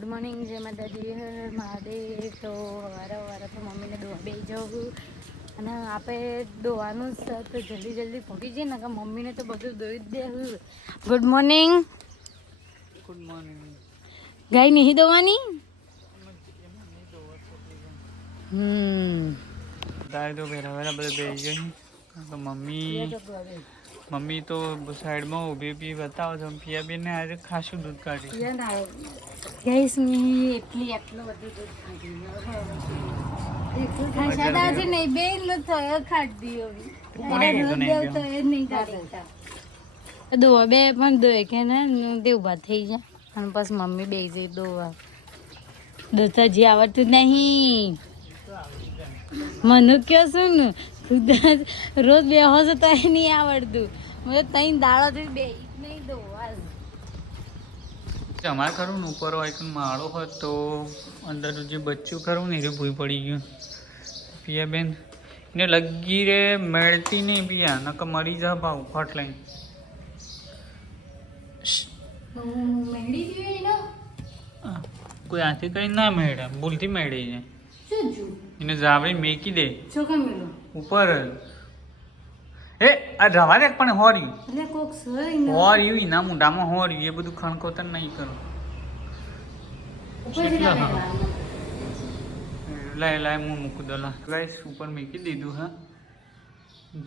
Good morning, જય માતાજી, હર મહાદેવ. તો વારે તો મમ્મીને દોવા બે જવું અને આપણે દોવાનું તો જલ્દી પહોંચી જઈએ ને કે મમ્મીને તો બધું દોઈ જ દેવું. Good morning. Good morning. ગાય નહીં દોવાની? ગાય તો પહેલા બધે બેસી ગઈ. તો મમ્મી તો સાઈડમાં ઊભી બતાવો છો. પિયા બેન ને આજે ખાસું દૂધ કાઢ્યું. ગઈશ ની એટલું બધું દૂધ કાઢ્યું. આજે નહીં બે થયો ખાટી દોવા બે પણ દોય કે ને તે ઉભા થઈ જાય અને પછી મમ્મી બે જઈ દોવા. દોતા જે આવડતું નહીં મને કયો છું ને ખુદ રોજ બે હો તો એ નહીં આવડતું. મને તઈ દાડો બે નહીં દોવા. અમારે ખરું ને ઉપર હોય કે માળો હોય તો અંદર જે બચ્ચું ખરું ને એ ભૂઈ પડી ગયું. પિયા બેન એને લગી રે મેળતી નહીં પિયા નકર મરી જા ભાવ ફટ લઈને. કોઈ હાથી કઈ ના મેળે ભૂલથી મેળી જાય એને જાવડી મેકી દે ઉપર. એ આ રવા દે પણ હોર્યું એના મોઢામાં હોર્યું એ બધું ખણકોતર નહીં કરો. લાય હું મૂકી દો ગાઈસ ઉપર મૂકી દીધું. હા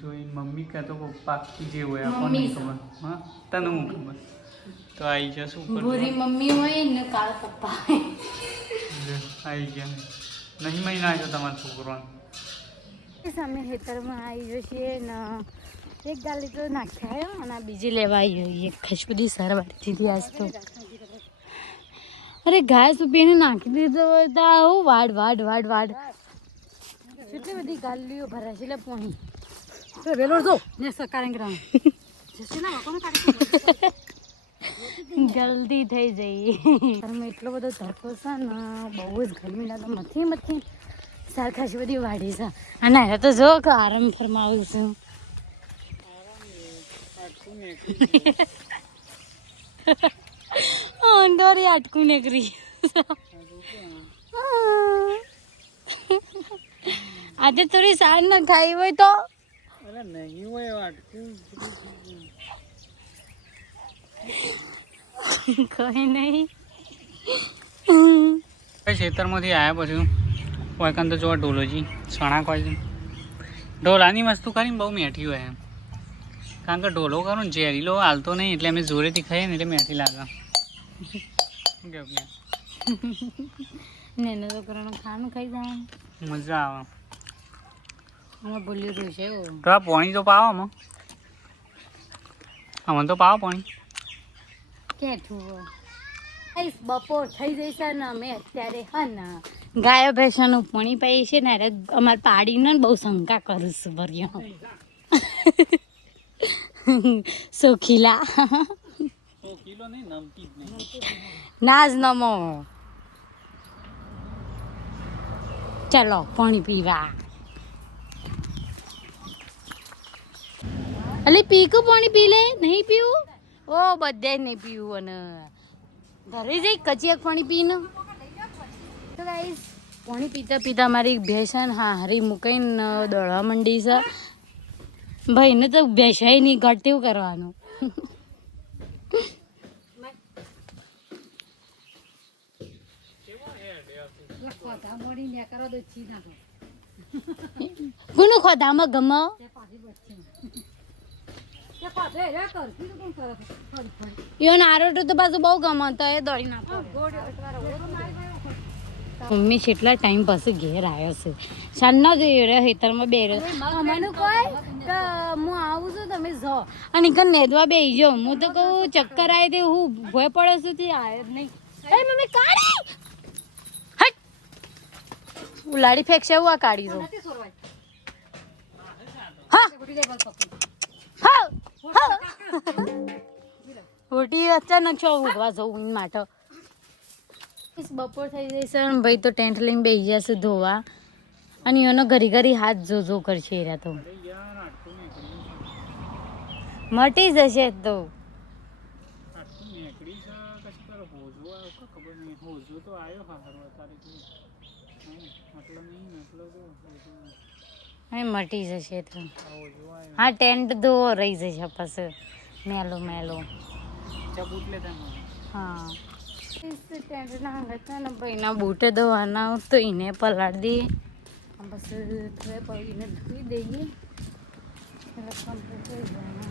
જોઈ મમ્મી કાં તો પાકી જે હોય આપણને ખબર. હા તને હું ખબર તો આવી જશે ઉપર. મમ્મી હોય ને કાળ પપ્પા આવી ગયા. નહીં મહિના આવ્યો તમારા છોકરાને. અમે ખેતરમાં આવી જઈએ ને એક ગાલી તો નાખ્યા અને બીજી લેવા આવી જોઈએ. ખાસ બધી સારવારથી આજ તો અરે ઘાસ ઉભીને નાખી દીધો હોય તો આવું વાડ કેટલી બધી ગાલીઓ ભરાય છે. એટલે પોણી વેલો જો ને સકારાંગ્રામ જલ્દી થઈ જઈએ. ઘરમાં એટલો બધો ધરકો છે ને બહુ જ ગરમી લાગે. મથી સારખાશ બધી વાડી છે અને હવે તો જો કે આરામ ફરમાવું છું. અંદોરી આટકું નીકળી આજે થોડી સાર ન ખાઈ હોય તો નહીં હોય કઈ નહીં. ખેતરમાંથી આવ્યા પછી વાયકાન તો જોવા ઢોલોજી સણા કોઈ છે. ઢોલાની વસ્તુ કરીને બહુ મેઠી હોય એમ કારણ કે ઢોલો કરું ને ઝેરીલો હાલતો નહીં એટલે અમે જોરેથી ખાઈએ ને એટલે મેઠી લાગે. નેનો છોકરાનું ખાવાનું ખાઈ જવાનું મજા આવે. અમે ભૂલી રહ્યું છે તો આ પાણી તો પાવો આમાં તો પાવો પાણી કેઠું બપોર થઈ જશે ને અમે અત્યારે હા ને ગાયો ભેંસોનું પાણી પાઈએ છે ને અરે અમારે પાડીને બહુ શંકા કરું છું ભર્યો સોખીલા ના જ નમો. ચાલો પાણી પીવા. અલી પીકું પાણી પી લે. નહીં પીવું ઓ બધે નહીં પીવું અને ઘરે જઈ કચિયા પાણી પીને તો ગાઈસ પાણી પીતા મારી ભેંસ હા હરી મૂકીને દોડવા માંડી છે. ભાઈને તો ભેંસાઈ નહીં ઘટતું કરવાનું. કોનું ખોદામાં ગમો યો નારોટો તો પાછું બહુ ગમતો એ દોડી નાખો. મમ્મી કેટલા ટાઈમ પછી ઘેર આવ્યો છે. સાંજનો જોયો રે ખેતરમાં બે મને કોઈ કે હું આવું છું તમે જો અને કઈ નેદવા બે જો હું તો કહું ચક્કર આવી દે હું ભય પડે છું તે આવ્યો જ નહીં. એ મમ્મી કાઢી હટ ઉલાડી ફેંકશે એવું આ કાઢી દો. હા રોટી અચાનક છો ઉગવા જવું માટે. બપોર થઈ જશે ભાઈ તો ટેન્ટ લઈને બેસી જશે ધોવા અને એનો ઘરી હાથ જો કરશે. એરા તો મટી જશે તો ઓઝો તો આવ્યો હારું અત્યારે મતલબ નહીં મતલબ તો અહીં મટી જશે તો ઓઝો આવ્યો હા ટેન્ટ ધોવો રહી જશે પછી મેલો મેલો ચબૂટ લેતા હા ટેન્ટ ના હતા ને ભાઈના બૂટે ધોવાના તો એને પલાળી દઈએ પછી થોડે પડીને ધોઈ દઈએ એટલે કમ્પ્લીટ થઈ જાય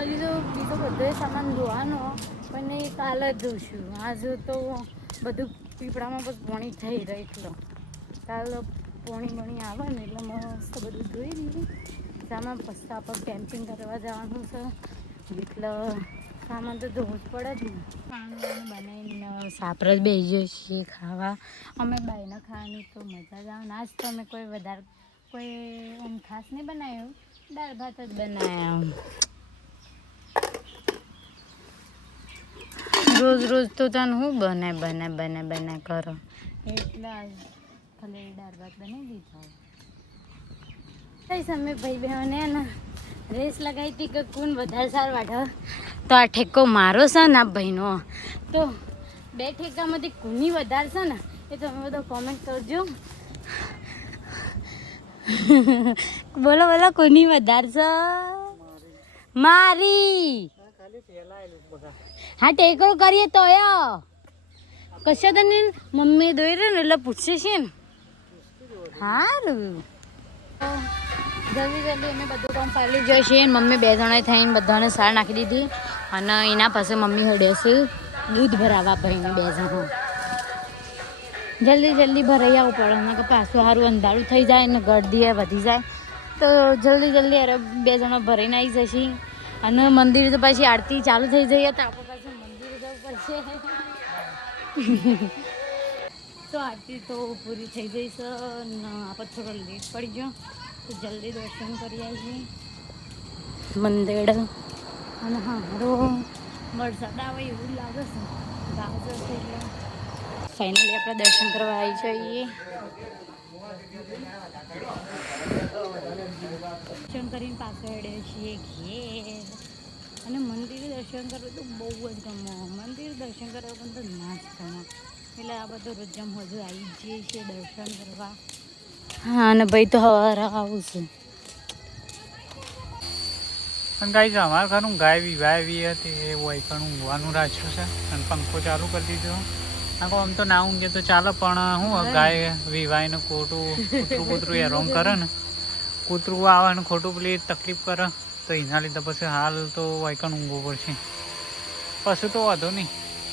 હજી તો બીજો બધો સામાન ધોવાનો પણ એ કાલે જ ધોઈશું આજે તો બધું પીપળામાં બસ પોણી થઈ રહી એટલે કાલે પોણી બણી આવે ને એટલે મસ્ત બધું ધોઈ દઈએ સામાન પછી આપણે કેમ્પિંગ કરવા જવાનું છે એટલે સામાન તો ધોવું જ પડે જ ને ખાવાનું બનાવીને સાપર જ બેસી જઈએ છીએ ખાવા અમે બાયના ખાવાની તો મજા જ આવે ને આજ તો અમે કોઈ વધારે કોઈ આમ ખાસ નહીં બનાવ્યું દાળ ભાત જ બનાવ્યા રોજ રોજ તો તને શું બને કરો એટલા ખાલી દાળ ભાત બનાવી દીધા કઈ સમય ભાઈ બહેને ને રેસ લગાવી હતી કે કોણ વધારે સાર વાઢે તો આ ઠેકો મારો છે ને આ ભાઈનો તો બે ઠેકામાંથી કોની વધારે છે ને એ તમે બધો કોમેન્ટ કરજો બોલો બોલો કોની વધારે છે મારી હા ટેકો કરીએ તો કશો તો નહીં મમ્મી દોઈ રહ્યો ને એટલે પૂછશે છે ને સારું જલ્દી જલ્દી અમે બધું કામ પાલી જોઈએ છીએ મમ્મી બે જણાએ થઈને બધાને સાર નાખી દીધી અને એના પાસે મમ્મી હડે છે દૂધ ભરાવા ભાઈને બે જણા જલ્દી જલ્દી ભરાઈ આવવું પડે એમાં કે પાછું સારું અંધારું થઈ જાય ને ગરદી વધી જાય તો જલ્દી જલ્દી અરે બે જણા ભરાઈને આવી જશે અને મંદિર તો પછી આરતી ચાલુ થઈ જઈએ તો આપણે પાછું મંદિર જવું પડશે તો આરતી તો પૂરી થઈ જઈ છે ને આપણે થોડો લેટ પડી ગયો તો જલ્દી દર્શન કરી આવીએ મંદિર અને હારો વરસાદ આવે એવું લાગે છે ગાજર છે એટલે ફાઇનલી આપણે દર્શન કરવા આવી જઈએ દર્શન કરીને પાછળ હેડે છીએ ઘેર અને મંદિરે દર્શન કરવું તો બહુ જ ગમે મંદિર દર્શન કરવા પણ તો ના જ ગમે એટલે આ બધું રોજમ હજુ આવી જઈએ છીએ દર્શન કરવા હા અને ભાઈ તો હવારે આવું છું પણ ગાય છે અમારા ઘરનું ગાય વી હતી એ હોય પણ ઊંઘવાનું રાખ્યું છે અને પંખો ચાલુ કરી દીધો આમ તો ના ઊંઘે તો ચાલે પણ શું ગાય વિવાય ને કૂતરું હેરાન કરે ને કૂતરું આવે ને ખોટું પેલી તકલીફ કરે તો એના લીધે પછી હાલ તો વાયકણ ઊંઘવું પડશે પછી તો વાંધો નહીં